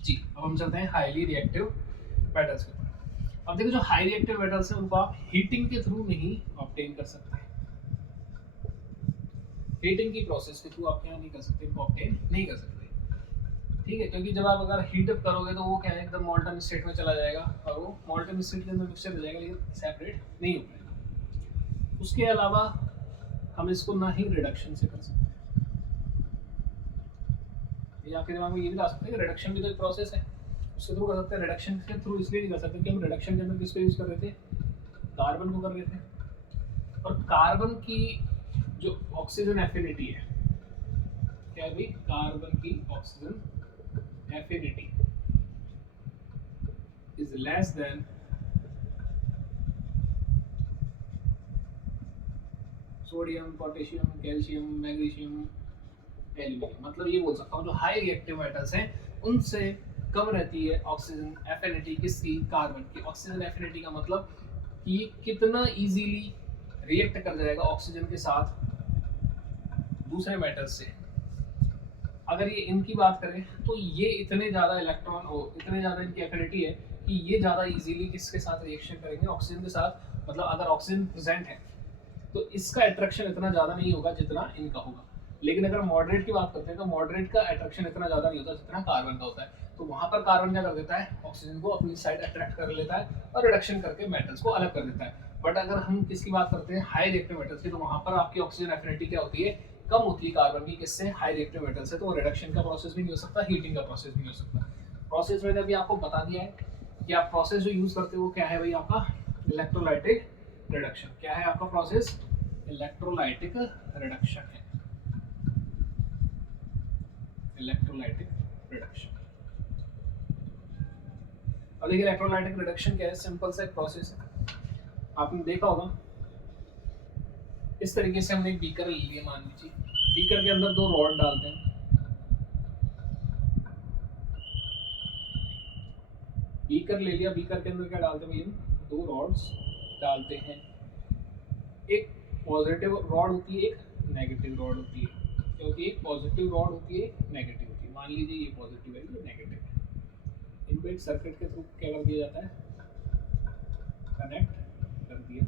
जी, अब हम चलते हैं हाईली रिएक्टिव मेटल्स के ऊपर। अब देखो, जो हाई रिएक्टिव मेटल्स हैं उनको आप हीटिंग के थ्रू नहीं ऑब्टेन कर सकते। हीटिंग की प्रोसेस के थ्रू आप क्या नहीं कर सकते, इनको ऑब्टेन नहीं कर सकते। ठीक है, क्योंकि जब आप अगर हीट अप करोगे तो वो क्या है, एकदम मॉल्टन स्टेट में चला जाएगा, और वो मॉल्टन स्टेट के अंदर मिक्सचर हो जाएगा, लेकिन सेपरेट नहीं हो पाएगा। उसके अलावा हम इसको ना ही रिडक्शन से कर सकते हैं। ये आपके दिमाग में ये भी ला सकते हैं कि रिडक्शन भी तो एक प्रोसेस है, उसके थ्रू कर सकते हैं। रिडक्शन के थ्रू इसलिए नहीं कर सकते कि हम रिडक्शन के अंदर किसको यूज कर रहे थे, कार्बन को कर रहे थे, और कार्बन की जो ऑक्सीजन एफिनिटी है, क्या है भाई, कार्बन की oxygen affinity is less than, sodium, potassium, calcium, magnesium, aluminium. मतलब ये बोल सकता हूँ जो हाई रिएक्टिव मेटल्स हैं उनसे कम रहती है ऑक्सीजन एफिनिटी किसकी, कार्बन की। ऑक्सीजन एफिनिटी का मतलब कि ये कितना इजीली रिएक्ट कर जाएगा ऑक्सीजन के साथ दूसरे मेटल्स से। अगर ये इनकी बात करें तो ये इतने ज़्यादा इलेक्ट्रॉन हो, इतने ज़्यादा इनकी एफिनिटी है कि ये ज़्यादा इजीली किसके साथ रिएक्शन करेंगे, ऑक्सीजन के साथ। मतलब अगर ऑक्सीजन प्रेजेंट है तो इसका अट्रैक्शन इतना ज़्यादा नहीं होगा जितना इनका होगा। लेकिन अगर मॉडरेट की बात करते हैं तो मॉडरेट का अट्रैक्शन इतना ज़्यादा नहीं होता जितना कार्बन का होता है। तो वहाँ पर कार्बन क्या कर देता है, ऑक्सीजन को अपनी साइड अट्रैक्ट कर लेता है और रिडक्शन करके मेटल्स को अलग कर देता है। बट अगर हम किसकी बात करते हैं, हाई रिएक्टिव मेटल्स की, तो वहाँ पर आपकी ऑक्सीजन एफिनिटी क्या होती है, कम होती है कार्बन की, किससे, हाई रिएक्टिव मेटल से। तो रिडक्शन का प्रोसेस भी नहीं हो सकता, हीटिंग का प्रोसेस भी नहीं हो सकता। प्रोसेस मैंने अभी आपको बता दिया है कि आप प्रोसेस जो यूज करते हो वो क्या है भाई, आपका इलेक्ट्रोलाइटिक रिडक्शन। क्या है आपका प्रोसेस, इलेक्ट्रोलाइटिक रिडक्शन है, इलेक्ट्रोलाइटिक रिडक्शन। और देखिए इलेक्ट्रोलाइटिक रिडक्शन क्या है, सिंपल सा एक प्रोसेस है। आपने देखा होगा इस तरीके से हमने एक बीकर ले लिया, मान लीजिए बीकर के अंदर दो रॉड डालते हैं। बीकर ले लिया, बीकर के अंदर क्या डालते हैं, दो रॉड्स डालते हैं। एक पॉजिटिव रॉड होती है, एक नेगेटिव रॉड होती है। क्या होती है, एक पॉजिटिव रॉड होती है, एक नेगेटिव होती है। मान लीजिए ये पॉजिटिव है, ये नेगेटिव है। इनको एक सर्किट के थ्रू क्या कर दिया जाता है, कनेक्ट कर दिया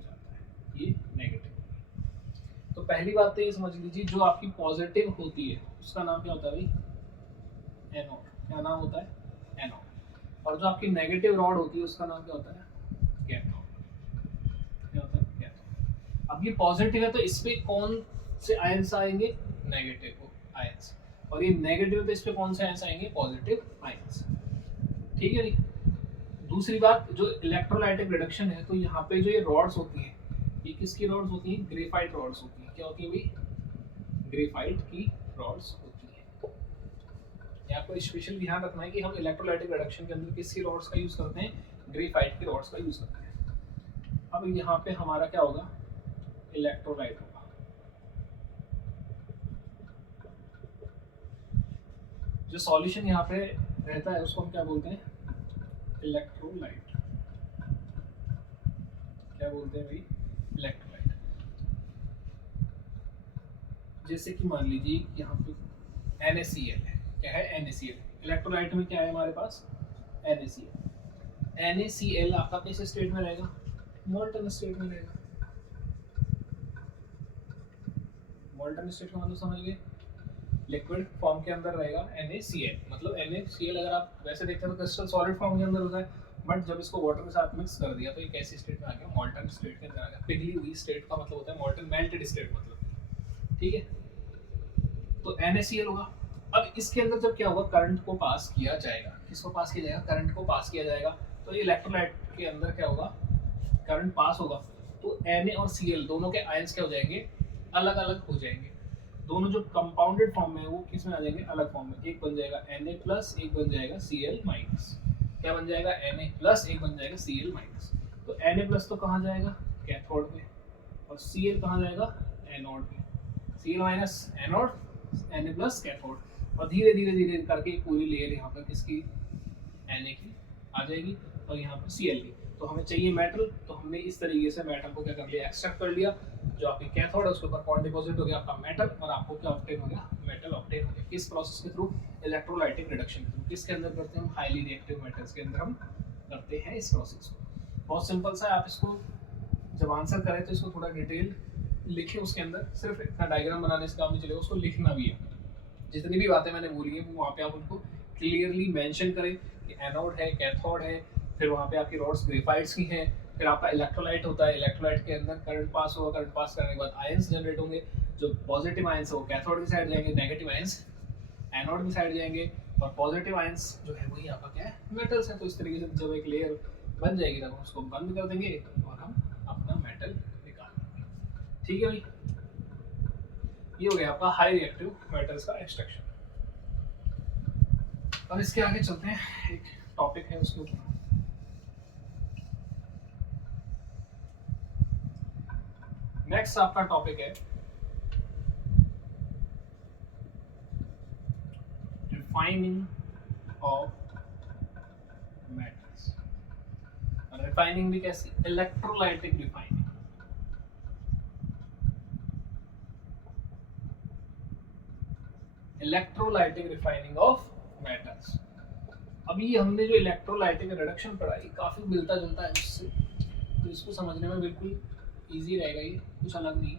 जाता है। ये नेगेटिव। तो पहली बात तो ये समझ लीजिए, जो आपकी पॉजिटिव होती है उसका नाम क्या होता है भाई, एनोड। क्या नाम होता है, एनोड। और जो आपकी नेगेटिव रॉड होती है उसका नाम क्या होता है, कैथोड। क्या होता है, कैथोड। अब ये पॉजिटिव है तो इस पे कौन से आयंस आएंगे, नेगेटिव आयंस। और ये नेगेटिव है तो इस पे कौन से आयंस आएंगे, पॉजिटिव आयंस। ठीक है जी। दूसरी बात, जो इलेक्ट्रोलाइटिक रिडक्शन है, तो यहाँ पे जो ये रॉड्स होती हैं, ये किसकी रॉड्स होती हैं, ग्रेफाइट रॉड्स होती हैं। क्या होती है भाई, ग्रेफाइट की रॉड्स होती है। ये आपको स्पेशल ध्यान रखना है कि हम इलेक्ट्रोलाइटिक रिडक्शन के अंदर किसकी रॉड्स का यूज करते हैं, ग्रेफाइट की रॉड्स का यूज करते हैं। अब यहाँ पे हमारा क्या होगा, इलेक्ट्रोलाइट होगा। जो सॉल्यूशन यहाँ पे रहता है उसको हम क्या बोलते हैं, इलेक्ट्रोलाइट। क्या बोलते हैं भाई, इलेक्ट्रोलाइट। जैसे कि मान लीजिए यहाँ पे NaCl है। क्या है, NaCl। इलेक्ट्रोलाइट में क्या है हमारे पास, NaCl। NaCl आपका किस स्टेट में रहेगा, मोल्टन स्टेट में रहेगा। मोल्टन स्टेट का मतलब समझ गए, लिक्विड फॉर्म के अंदर रहेगा NaCl। मतलब NaCl अगर आप वैसे देखते हैं तो क्रिस्टल सॉलिड फॉर्म के अंदर होता है, बट जब इसको वाटर के साथ मिक्स कर दिया तो ये कैसी स्टेट में आ गया, मोल्टन स्टेट के अंदर आ गया। पिघली हुई स्टेट का मतलब होता है मोल्टन, मेल्टेड स्टेट मतलब। ठीक है, तो NaCl होगा। अब इसके अंदर जब क्या होगा, करंट को पास किया जाएगा। किसको पास किया जाएगा, करंट को पास किया जाएगा। तो ये इलेक्ट्रोलाइट के अंदर क्या होगा, करंट पास होगा। तो Na और Cl दोनों के आयंस क्या हो जाएंगे, अलग अलग हो जाएंगे। दोनों जो कंपाउंडेड फॉर्म में है वो किस में आ जाएंगे, अलग फॉर्म में। एक बन जाएगा Na+, एक बन जाएगा Cl-। क्या बन जाएगा, Na+, एक बन जाएगा Cl-। तो Na+ तो कहाँ जाएगा, कैथोड पे, और Cl कहाँ जाएगा, एनोड पे। Cl- anode, Na+ cathode. और धीरे धीरे धीरे करके पूरी लेयर यहाँ पर किसकी, Na की आ जाएगी, और यहाँ पर Cl की। तो हमें चाहिए मेटल, तो हमने इस तरीके से मेटल को क्या कर लिया, एक्सट्रैक्ट कर लिया। जो आपकी कैथोड है उसके ऊपर कौन डिपॉजिट हो गया, आपका मेटल, और आपको क्या ऑब्टेन हो गया, मेटल ऑब्टेन हो गया। किस प्रोसेस के थ्रू, इलेक्ट्रोलाइटिक रिडक्शन के थ्रू। किसके अंदर करते हैं हम, हाईली रिएक्टिव मेटल्स के अंदर हम करते हैं इस प्रोसेस को। बहुत सिंपल सा है। आप इसको जब आंसर करें तो इसको थोड़ा डिटेल लिखें, उसके अंदर सिर्फ इतना डायग्राम बनाने से काम नहीं चलेगा, उसको लिखना भी है। जितनी भी बातें मैंने बोली है वो वहाँ पे आप उनको क्लियरली मेंशन करें कि एनोड है, कैथोड है, फिर वहाँ पे आपकी रॉड्स ग्रेफाइट्स की हैं, फिर आपका इलेक्ट्रोलाइट होता है। इलेक्ट्रोलाइट के अंदर करंट पास होगा, करंट पास करने के बाद आयंस जनरेट होंगे। जो पॉजिटिव आयंस है वो कैथोड की साइड जाएंगे, नेगेटिव आयंस एनोड की साइड जाएंगे, और पॉजिटिव आयंस जो है वही आपका क्या है, मेटल्स है। तो इस तरीके से जब एक लेयर बन जाएगी तब हम उसको बंद कर देंगे और हम अपना मेटल निकाल देंगे। ठीक है भाई, ये हो गया आपका हाई रिएक्टिव मेटल्स का एक्सट्रैक्शन। और इसके आगे चलते हैं, एक टॉपिक है उसके ऊपर। नेक्स्ट आपका टॉपिक है रिफाइनिंग ऑफ मेटल्स। रिफाइनिंग भी कैसी? Electrolytic refining. Electrolytic refining of metals. अभी हमने जो इलेक्ट्रोलाइटिक रिडक्शन पढ़ा है काफी मिलता जुलता है उससे, तो इसको समझने में बिल्कुल इजी रहेगा, ये कुछ अलग नहीं।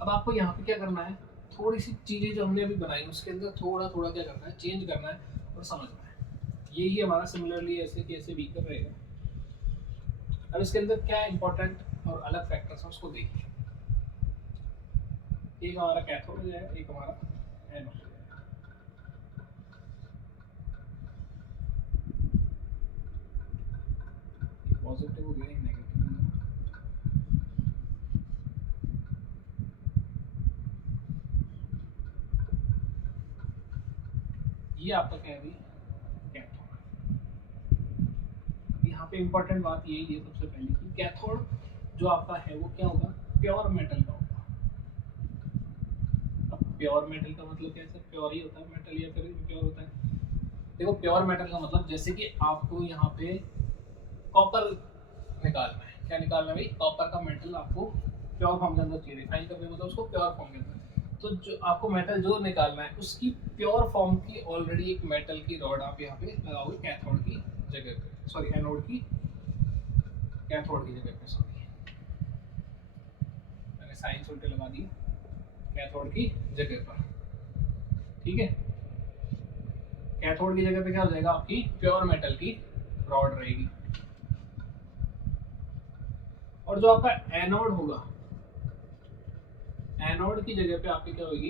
अब आपको यहाँ पे क्या करना है, थोड़ी सी चीजें जो हमने अभी बनाई उसके अंदर थोड़ा थोड़ा क्या करना है, चेंज करना है और समझना है। यही हमारा सिमिलरली ऐसे कि ऐसे बीकर रहेगा। अब इसके अंदर क्या इंपॉर्टेंट और अलग फैक्टर्स हैं उसको देखिए। एक हमारा कैथोड हो जाएगा, एक हमारा एनोड। पॉजिटिव हो गया, नेगेटिव हो गया। ये आपका क्या है, कैथोड। यहाँ पे इंपॉर्टेंट बात यही है सबसे पहले कि कैथोड जो आपका है वो क्या होगा, प्योर मेटल का होगा। अब प्योर मेटल का मतलब क्या है सर, प्योर ही होता है मेटल या फिर इम्प्योर होता है? देखो प्योर मेटल का मतलब जैसे कि आपको यहाँ पे कॉपर निकालना है, क्या निकालना है भाई, कॉपर का मेटल आपको प्योर फॉर्म के अंदर चाहिए, रिफाइन करने मतलब उसको प्योर फॉर्म के अंदर। तो जो आपको मेटल जो निकालना है उसकी प्योर फॉर्म की ऑलरेडी एक मेटल की रॉड आप यहाँ पे लगाओगे कैथोड की जगह पे, सॉरी एनोड की, कैथोड की जगह पे, सॉरी मैंने साइंस उल्टे लगा दिया, कैथोड की जगह पर। ठीक है, कैथोड की जगह पे क्या हो जाएगा, आपकी प्योर मेटल की रॉड रहेगी। और जो आपका एनोड होगा, एनोड की जगह पे आपकी क्या होगी,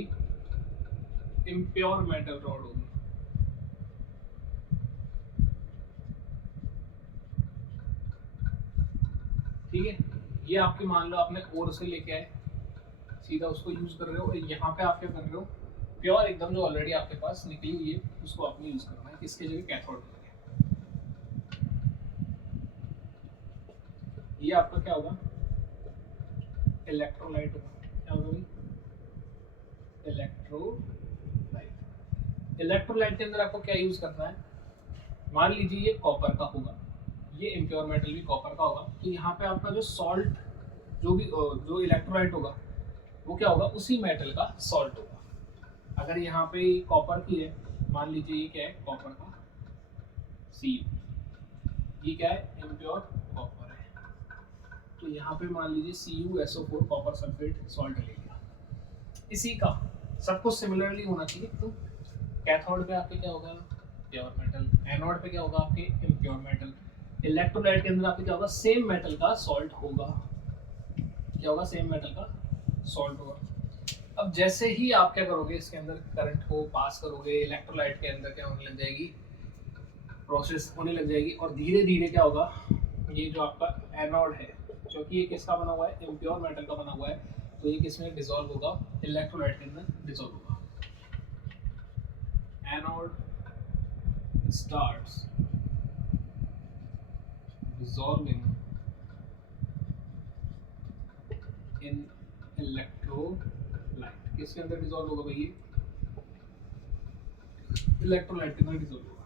इम्प्योर मेटल रॉड होगी। ठीक है, ये आपकी मान लो आपने ओर से लेके आए, सीधा उसको यूज कर रहे हो, यहाँ पे आप क्या कर रहे हो, प्योर एकदम जो ऑलरेडी आपके पास निकली हुई है उसको आपने यूज करना है किसके जगह, कैथोड की जगह। ये आपका क्या होगा, इलेक्ट्रोलाइट होगा। क्या होगा भाई, इलेक्ट्रोलाइट। इलेक्ट्रोलाइट के अंदर आपको क्या यूज करना है, मान लीजिए ये कॉपर का होगा, ये इम्प्योर मेटल भी कॉपर का होगा, तो यहाँ पे आपका जो सॉल्ट जो भी जो इलेक्ट्रोलाइट होगा वो क्या होगा, उसी मेटल का सॉल्ट होगा। अगर यहाँ पे कॉपर की है, मान लीजिए ये क्या है, कॉपर का Cu, ये क्या है, इम्प्योर कॉपर है, तो यहाँ पे मान लीजिए CuSO4 कॉपर सल्फेट सॉल्ट ले लिया। इसी का सब कुछ सिमिलरली होना चाहिए। तो कैथोड पे आपके क्या होगा, प्योर मेटल, एनोड पे क्या होगा आपके इम्प्योर मेटल, इलेक्ट्रोलाइट के अंदर आपके क्या होगा, सेम मेटल का सॉल्ट होगा। क्या होगा, सेम मेटल का सॉल्ट होगा। अब जैसे ही आप क्या करोगे, इसके अंदर करंट को पास करोगे, इलेक्ट्रोलाइट के अंदर क्या होने लग जाएगी, प्रोसेस होने लग जाएगी, और धीरे धीरे क्या होगा, ये जो आपका एनोड है जो कि ये किसका बना हुआ है, इम्प्योर मेटल का बना हुआ है, तो ये किसमें डिसॉल्व होगा, इलेक्ट्रोलाइट के अंदर डिसॉल्व होगा। Anode starts dissolving in electrolyte। किसके अंदर डिसॉल्व होगा भाई, इलेक्ट्रोलाइट के अंदर डिसॉल्व होगा।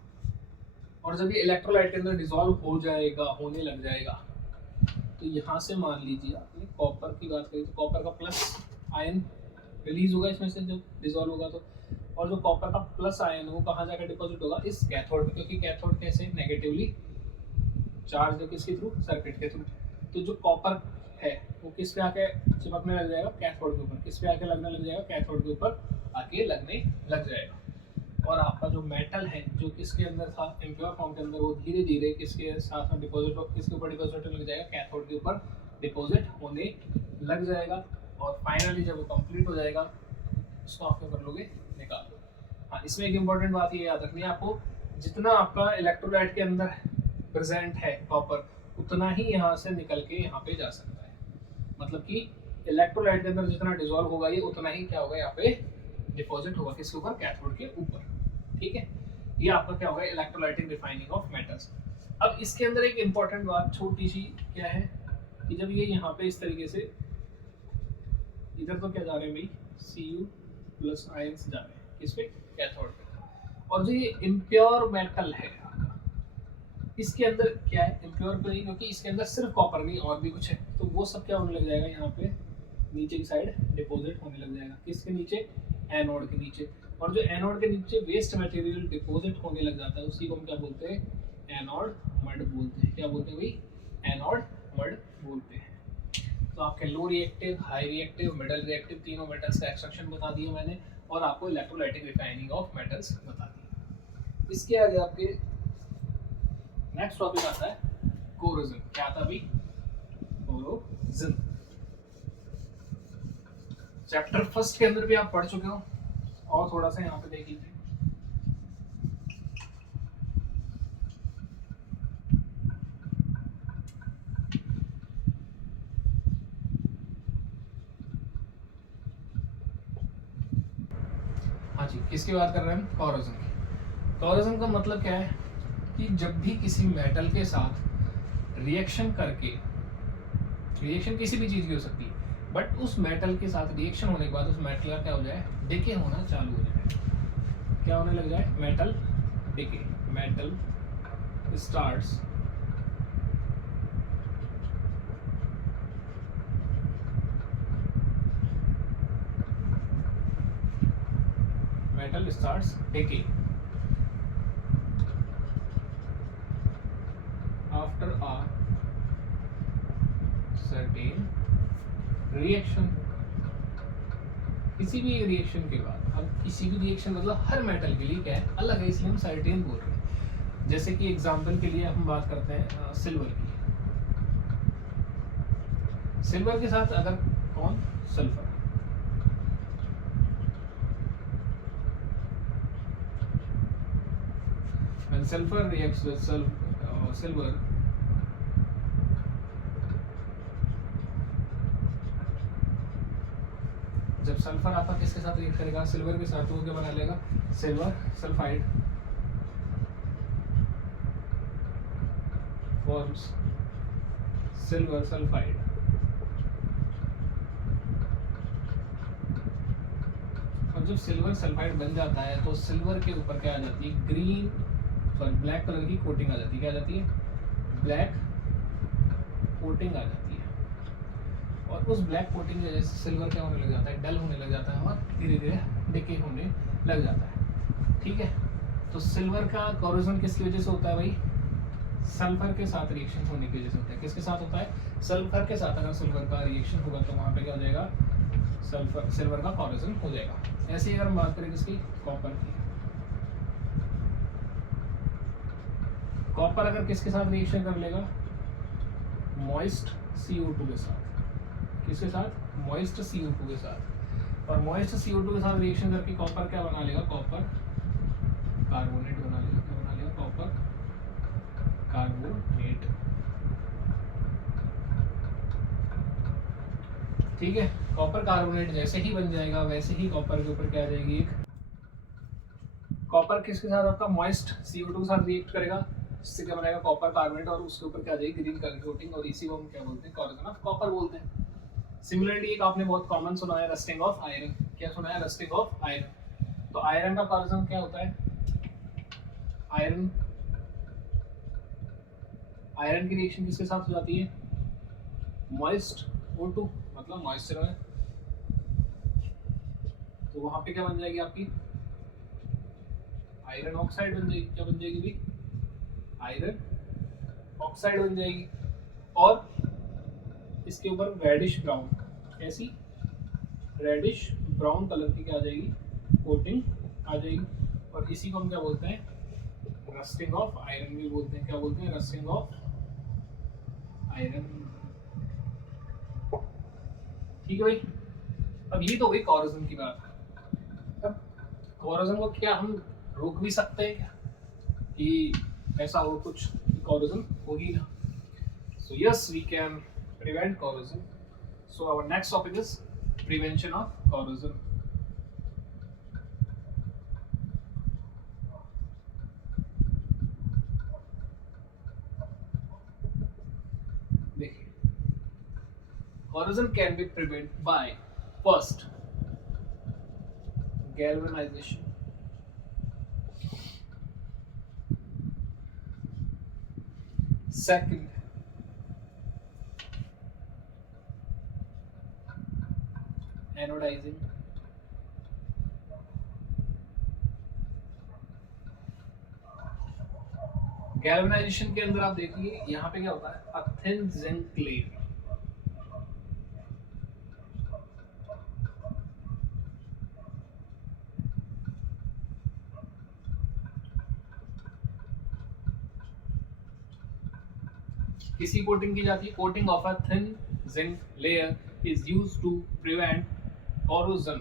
और जब ये इलेक्ट्रोलाइट के अंदर डिसॉल्व हो जाएगा, होने लग जाएगा, तो यहाँ से मान लीजिए आपने कॉपर की बात करी, तो कॉपर का प्लस आयन रिलीज होगा इसमें से जब डिसॉल्व होगा, तो और जो कॉपर का प्लस आयन वो कहाँ जाकर डिपॉजिट होगा, इस कैथोड में, क्योंकि कैथोड कैसे नेगेटिवली चार्ज है, किसके थ्रू, सर्किट के थ्रू। तो जो कॉपर है वो किस पे आके चिपकने लग जाएगा, कैथोड के ऊपर। किस पे आके लगने लग जाएगा, कैथोड के ऊपर आके लगने लग जाएगा। और आपका जो मेटल है जो किसके अंदर था, इम्प्योर फॉर्म के अंदर, वो धीरे धीरे किसके साथ में डिपॉजिट, किसके ऊपर डिपॉजिट होने लग जाएगा, कैथोड के ऊपर डिपॉजिट होने लग जाएगा। और फाइनली जब वो कंप्लीट हो जाएगा उसको आप क्या कर लोगे, निकाल लो। हाँ, इसमें एक इम्पॉर्टेंट बात ये याद रखनी है आपको, जितना आपका इलेक्ट्रोलाइट के अंदर प्रेजेंट है कॉपर, उतना ही यहाँ से निकल के यहाँ पे जा सकता है। मतलब कि इलेक्ट्रोलाइट के अंदर जितना डिसॉल्व होगा ये, उतना ही क्या होगा यहाँ पे डिपॉजिट होगा, किसके ऊपर, कैथोड के ऊपर। ठीक है, ये आपका क्या होगा, इलेक्ट्रोलाइटिक रिफाइनिंग ऑफ मेटल्स। अब इसके अंदर एक इम्पॉर्टेंट बात छोटी सी क्या है कि जब ये यहाँ पे इस तरीके से इधर तो क्या जा रहे हैं भाई, Cu प्लस आयंस जा रहे हैं किस पे, कैथोड पे। और जो ये इम्प्योर मेटल है इसके अंदर क्या है, इम्प्योर तो नहीं क्योंकि इसके अंदर सिर्फ कॉपर नहीं और भी कुछ है, तो वो सब क्या होने लग जाएगा यहाँ पे नीचे की साइड डिपॉजिट होने लग जाएगा, किसके नीचे, एनोड के नीचे। और जो एनोड के नीचे वेस्ट मटेरियल डिपॉजिट होने लग जाता है उसी को हम क्या बोलते हैं, एनोड मड बोलते हैं। क्या बोलते हैं भाई, एनोड मड बोलते हैं। तो आपके low reactive, high reactive, middle reactive तीनों मेटल्स का एक्सट्रैक्शन बता दिया मैंने, और आपको इलेक्ट्रोलाइटिक रिफाइनिंग ऑफ मेटल्स बता दिया। इसके आगे आपके नेक्स्ट टॉपिक आता है कोरोजन। क्या आता भाई, कोरोजन। चैप्टर फर्स्ट के अंदर भी आप पढ़ चुके हो, और थोड़ा सा यहाँ पे देख लीजिए। हाँ जी, किसकी बात कर रहे हैं हम, कोरोजन की। कोरोजन का मतलब क्या है कि जब भी किसी मेटल के साथ रिएक्शन करके, रिएक्शन किसी भी चीज की हो सकती है, बट उस मेटल के साथ रिएक्शन होने के बाद उस मेटल का क्या हो जाए, डिके होना चालू हो जाए। क्या होने लग जाए, metal decay, metal starts metal starts decay after a certain reaction। किसी भी रिएक्शन के बाद, अब किसी भी रिएक्शन मतलब हर मेटल के लिए क्या है, अलग है, इसलिए हम सर्टेन बोल रहे हैं। जैसे कि एग्जांपल के लिए हम बात करते हैं सिल्वर की। सिल्वर के साथ अगर कौन, sulphur, when sulfur reacts with silver, जब सल्फर आपका किसके साथ रिएक्ट करेगा, सिल्वर के साथ, तो वो क्या बना लेगा, silver sulphide forms silver sulphide. और जब सिल्वर सल्फाइड बन जाता है तो सिल्वर के ऊपर क्या आ जाती है, ग्रीन सॉरी ब्लैक कलर की कोटिंग आ जाती है। क्या आ जाती है, ब्लैक कोटिंग आ जाती है। और उस ब्लैक कोटिंग की वजह से सिल्वर क्या होने लग जाता है, डल होने लग जाता है और धीरे धीरे डिके होने लग जाता है। ठीक है, तो सिल्वर का कोरोजन किसकी वजह से होता है भाई, सल्फर के साथ रिएक्शन होने की वजह से होता है। किसके साथ होता है, सल्फर के साथ। अगर सिल्वर का रिएक्शन होगा तो वहां पे क्या हो जाएगा, सल्फर, सिल्वर का कोरोजन हो जाएगा। ऐसे ही अगर हम बात करें किसकी, कॉपर की। कॉपर अगर किसके साथ रिएक्शन कर लेगा, मॉइस्ट CO2 के साथ। किसके साथ, मॉइस्ट CO2 के साथ। और मॉइस्ट CO2 के साथ रिएक्शन करके कॉपर क्या बना लेगा, कॉपर कार्बोनेट बना लेगा। क्या बना लेगा, कॉपर कार्बोनेट। ठीक है, कॉपर कार्बोनेट जैसे ही बन जाएगा वैसे ही कॉपर के ऊपर क्या आ जाएगी, एक कॉपर किसके साथ आपका, मॉइस्ट CO2 के साथ रिएक्ट करेगा, इससे क्या बनाएगा, कॉपर कार्बोनेट, और उसके ऊपर क्या आ जाएगी, ग्रीन कलर की कोटिंग, और इसी को हम क्या बोलते हैं, कोरोजन ऑफ कॉपर बोलते हैं। सिमिलरली एक आपने बहुत कॉमन सुना है, रस्टिंग ऑफ आयरन। क्या सुना है, रस्टिंग ऑफ आयरन। तो आयरन का कोरोजन क्या होता है, आयरन, आयरन की रिएक्शन किसके साथ हो जाती है, मॉइस्ट O2 मतलब मॉइस्चर है, तो वहां पे क्या बन जाएगी आपकी, आयरन ऑक्साइड बन जाएगी। क्या बन जाएगी भाई, आयरन ऑक्साइड बन जाएगी। और इसके ऊपर रेडिश ब्राउन, ऐसी रेडिश ब्राउन कलर की क्या आ जाएगी, कोटिंग आ जाएगी। और इसी को हम क्या बोलते हैं, रस्टिंग ऑफ आयरन भी बोलते हैं। क्या बोलते हैं, रस्टिंग ऑफ आयरन। ठीक है भाई, अब ये तो हुई कोरोजन की बात। अब कोरोजन को क्या हम रोक भी सकते हैं क्या, कि ऐसा हो कुछ, कोरोजन होगी ना। So yes, we can prevent corrosion. So our next topic is prevention of corrosion. देखिए, corrosion can be prevented by first galvanisation, second anodising, galvanisation के अंदर आप देखिए यहाँ पे क्या होता है, अ थिन जिंक लेयर, किसी कोटिंग की जाती है, coating of a thin zinc layer is used to prevent corrosion,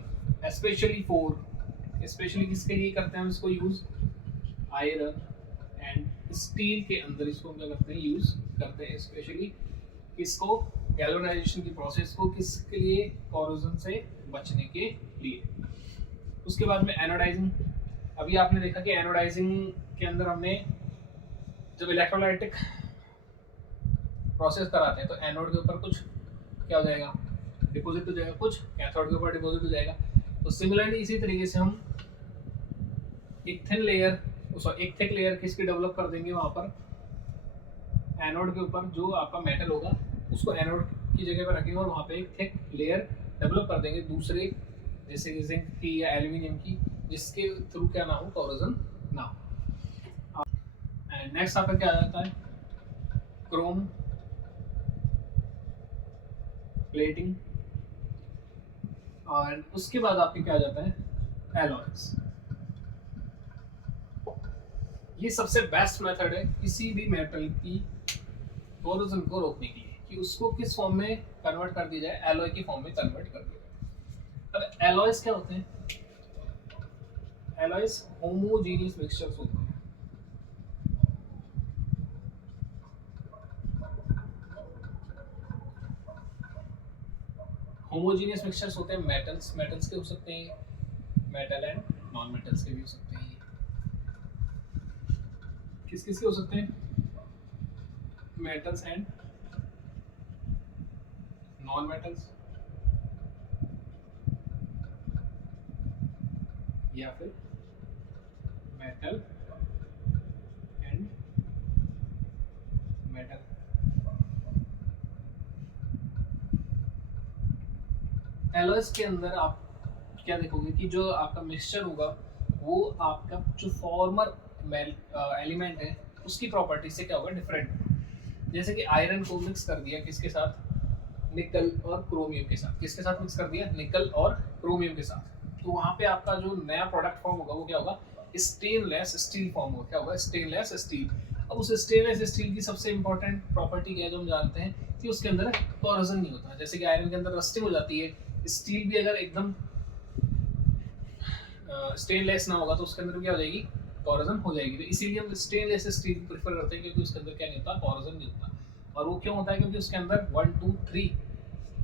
especially किसके लिए करते हैं हम इसको यूज, आयरन एंड स्टील के अंदर इसको हम क्या करते हैं, यूज करते हैं स्पेशली किसको, गैल्वेनाइजेशन की प्रोसेस को, किसके लिए, कोरोजन से बचने के लिए। उसके बाद में एनोडाइजिंग, अभी आपने देखा कि एनोडाइजिंग के अंदर हमने जब इलेक्ट्रोलाइटिक प्रोसेस कराते हैं तो एनोड के ऊपर कुछ क्या हो जाएगा, डिपॉजिट हो जाएगा, कुछ कैथोड के ऊपर डिपॉजिट हो जाएगा। तो सिमिलरली इसी तरीके से हम एक थिन लेयर, एक थिक लेयर किसकी डेवलप कर देंगे वहां पर, एनोड के ऊपर जो आपका मेटल होगा उसको एनोड की जगह पर रखेंगे और वहां पे एक थिक लेयर डेवलप कर देंगे दूसरे, जैसे कि जिंक की या एल्यूमिनियम की, जिसके थ्रू क्या ना हो, कोरोजन ना हो। एंड नेक्स्ट आपका क्या आ जाता है, क्रोम प्लेटिंग, और उसके बाद आपके क्या आ जाता है, एलॉयज। ये सबसे बेस्ट मेथड है किसी भी मेटल की कोरोजन को रोकने के लिए कि उसको किस फॉर्म में कन्वर्ट कर दिया जाए, एलॉय की फॉर्म में कन्वर्ट कर दिया जाए। अब एलॉयज क्या होते हैं, एलॉयज होमोजेनियस मिक्सचर्स होते हैं, होमोजेनियस मिक्सचर्स होते हैं, मेटल्स के हो सकते हैं, मेटल एंड नॉन मेटल्स के भी हो सकते हैं। किस किस के हो सकते हैं, मेटल्स एंड नॉन मेटल्स, या फिर मेटल एंड मेटल। एलॉयज के अंदर आप क्या देखोगे कि जो आपका मिक्सचर होगा वो आपका जो फॉर्मर एलिमेंट है उसकी प्रॉपर्टी से क्या होगा, डिफरेंट। जैसे कि आयरन को मिक्स कर दिया किसके साथ, निकल और क्रोमियम के साथ, किसके साथ मिक्स कर दिया, निकल और क्रोमियम के साथ, तो वहां पे आपका जो नया प्रोडक्ट फॉर्म होगा वो क्या होगा, स्टेनलेस स्टील फॉर्म होगा, क्या होगा, स्टेनलेस स्टील। अब उस स्टेनलेस स्टील की सबसे इंपॉर्टेंट प्रॉपर्टी क्या है जो हम जानते हैं कि उसके अंदर कोरोजन नहीं होता, जैसे कि आयरन के अंदर रस्टिंग हो जाती है, स्टील भी अगर एकदम स्टेनलेस ना होगा तो उसके अंदर क्या हो जाएगी, कोरोजन हो जाएगी। तो इसीलिए हम स्टेनलेस स्टील प्रेफर करते हैं क्योंकि उसके अंदर क्या नहीं होता, कोरोजन नहीं होता। और वो क्यों होता है, क्योंकि उसके अंदर 1 2 3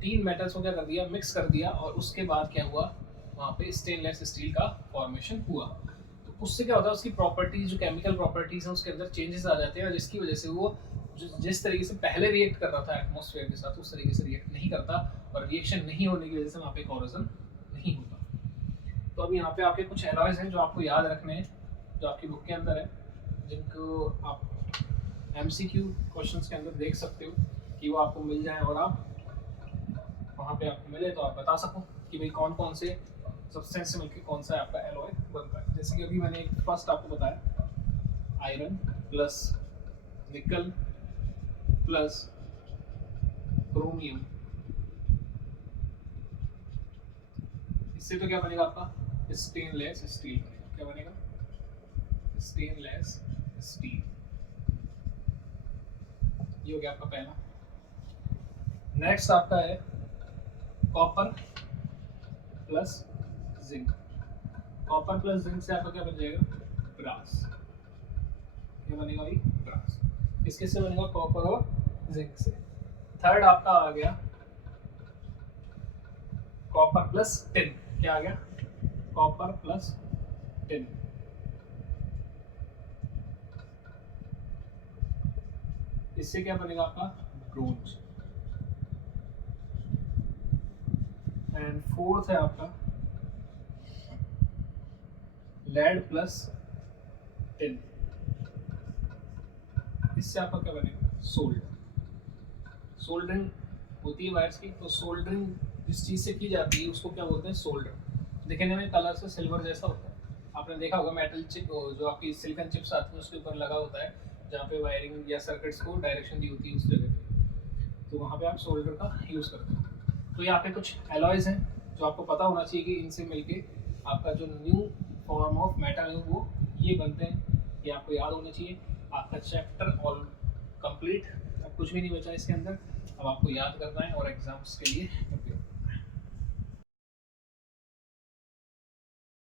तीन मेटल्स को क्या कर दिया, मिक्स कर दिया, और उसके बाद क्या हुआ, वहाँ पे स्टेनलेस स्टील का फॉर्मेशन हुआ। तो उससे क्या होता है, उसकी प्रॉपर्टीज, जो केमिकल प्रॉपर्टीज हैं उसके अंदर चेंजेस आ जाते हैं, और जिसकी वजह से वो जिस तरीके से पहले रिएक्ट कर रहा था एटमॉस्फेयर के साथ उस तरीके से रिएक्ट नहीं करता, और रिएक्शन नहीं होने की वजह से वहाँ पे कोरोजन नहीं होता। तो अब यहाँ पे आपके कुछ एलॉयज हैं जो आपको याद रखने हैं, जो आपकी बुक के अंदर है, जिनको आप एमसीक्यू क्वेश्चंस के अंदर देख सकते हो कि वो आपको मिल जाए, और आप वहाँ पे आपको मिले तो आप बता सको कि भाई कौन कौन से सब्सटेंस से मिलकर कौन सा आपका एलॉय बनता है। जैसे कि अभी मैंने फर्स्ट आपको बताया, iron plus nickel plus chromium, इससे तो क्या बनेगा आपका, स्टेनलेस स्टील बनेगा। क्या बनेगा, स्टेनलेस स्टील। ये हो गया आपका पहला। नेक्स्ट आपका है copper plus zinc. Copper plus zinc से आपका क्या बन जाएगा, ब्रास। क्या बनेगा भाई, ब्रास। किसके से बनेगा, कॉपर और जिंक से। थर्ड आपका आ गया कॉपर प्लस टिन। क्या आ गया, कॉपर प्लस टिन। इससे क्या बनेगा आपका, ब्रोंज। एंड फोर्थ है आपका लेड प्लस टिन। इससे आपका क्या बनेगा, सोल्डर। सोल्डरिंग होती है वायर्स की, तो सोल्डरिंग जिस चीज़ से की जाती है उसको क्या बोलते हैं, सोल्डर। दिखने में कलर से सिल्वर जैसा होता है, आपने देखा होगा मेटल चिप जो आपकी सिलिकॉन चिप्स आती है उसके ऊपर लगा होता है, जहाँ पे वायरिंग या सर्किट्स को डायरेक्शन दी होती है उस जगह पे, तो वहाँ पे आप सोल्डर का यूज़ करते हैं। तो ये आपके कुछ एलॉयज हैं जो आपको पता होना चाहिए कि इनसे मिलके आपका जो न्यू फॉर्म ऑफ मेटल है वो ये बनते हैं, ये आपको याद होना चाहिए। आपका चैप्टर ऑल कंप्लीट, अब कुछ भी नहीं बचा इसके अंदर, अब आपको याद करना है और एग्जाम्स के लिए